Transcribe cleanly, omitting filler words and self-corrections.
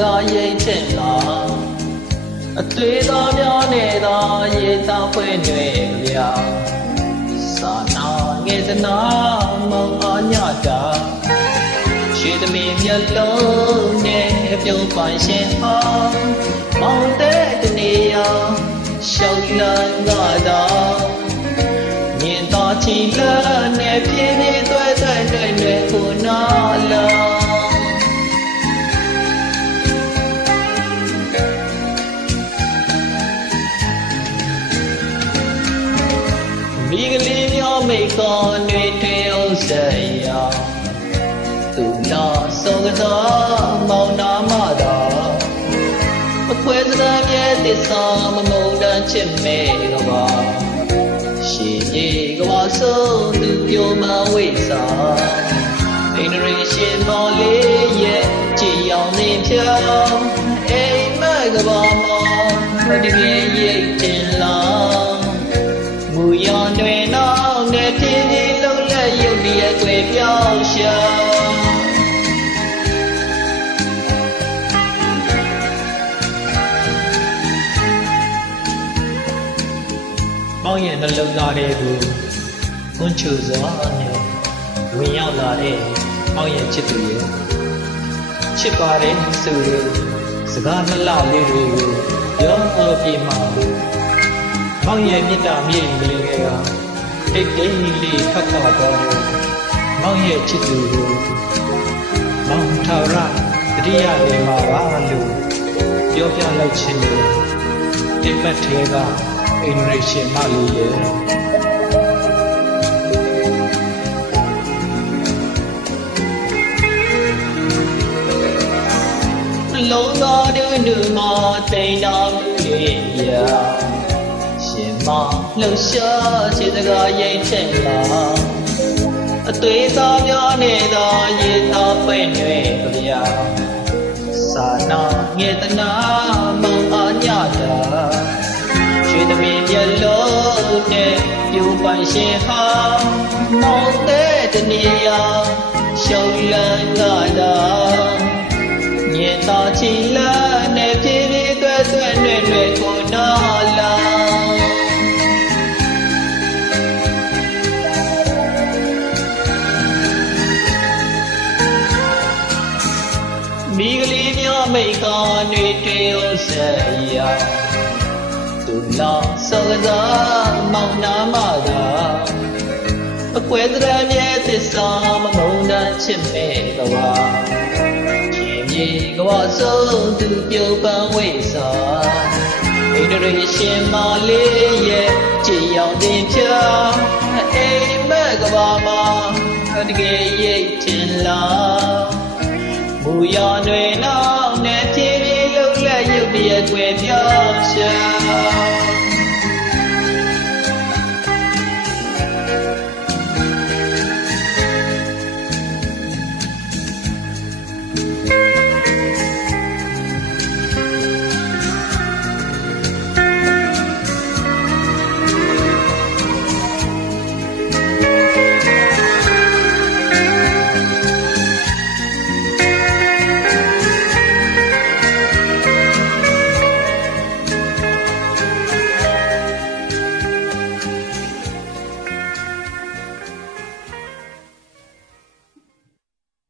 ကားရိတ်တင်လာအတွေ့တော်များနေတာရေတောက်ဖွဲ့နေကြစာနာငယ်သနာမောင်အားညတာရှိသမီးမျက်လုံးနဲ့ပြုံးပိုင်ရှင်အောင်မောင်တဲ့တနေရာရှောက်လန်းလာတော့မြင်တော်ချီလာနဲ့ပြင်းပြင်းသွဲသွဲကိုနာလာမိကလေးများမိတ်ကောင်းတွေထွေးအောင်ဆက်ရသူနာစောကစားမောင်နာမသာအခွဲစကားမြဲသစ္စာမမုန်းတမ်းချစ်မဲကပါရှင်ကြီးကပါဆုံးသူပြောမှဝိစာအိန္ဒြေရှင်မော်လေးရဲ့ကြည်ရောင်နေဖြောင်းအိမ်မက်ကပါမောင်ဒီပြေရိတ်တင်လာမူရန်တွင်နောက်နဲ့ပြင်းပြင်းလုံးလက်ရုပ်ဒီရဲ့ကွယ်ပြောင်းရှာမောင်ရဲ့နှလုံးသားတွေကိုကွန်းချူစွာနဲ့ဝင်ရောက်လာတဲ့မောင်ရဲ့ချစ်သူရဲ့ချစ်ပါတယ်ဆိုတဲ့စကားနှလလေးတွေကိုပြောပြမှာမောင်ရဲ့မြတ်တာမြေကလေးကတိတ်တိတ်လေးဖတ်ခေါ်တော်တယ်မောင်ရဲ့ချစ်သူကိုမောင်ထာဝရတတိယနေမှာပါလို့ပြောပြလိုက်ခြင်းနဲ့တိတ်ပတ်သေးကအိန္ဒြေရှင်မလေးရဲ့လုံးသားတို့မှာတိမ်တော်မူရဲ့ရှင်မလှရှားခြေစကားရိတ်ထက်လာအသွေးသားများနေသောရေသားပိတ်တွေကြစာနာငေတနာမောင်အားညတာရွှေသမီးမျက်လုံးနဲ့ပြူပိုင်ရှင်ဟာမောင်တဲ့တနေရာရှောက်လန်းလာတာညင်တော်ချီလာနဲ့ပြေးပြေးသွဲသွဲကိုနာလာမိကလေးများမိတ်ကောင်းတွေတွေ့အောင်ဆက်ရသူနာစောကစားမောင်နာမသာအကွဲစရမြဲသစ္စာမမုန်းတမ်းချစ်မဲကပါရှင်မြေကပါဆုံးသူပြုတ်ပန်းဝိစာအိန္ဒြေရှင်မလေးရဲ့ကြည်ရောင်တင်ဖြာအိမ်မက်ကပါမှာတကယ်ရိတ်တင်လာမူရန်တွေနောက်နဲ့ပြေးပြေးလုံးလက်ရုပ်ပြဲကွယ်ပြောင်းရှာ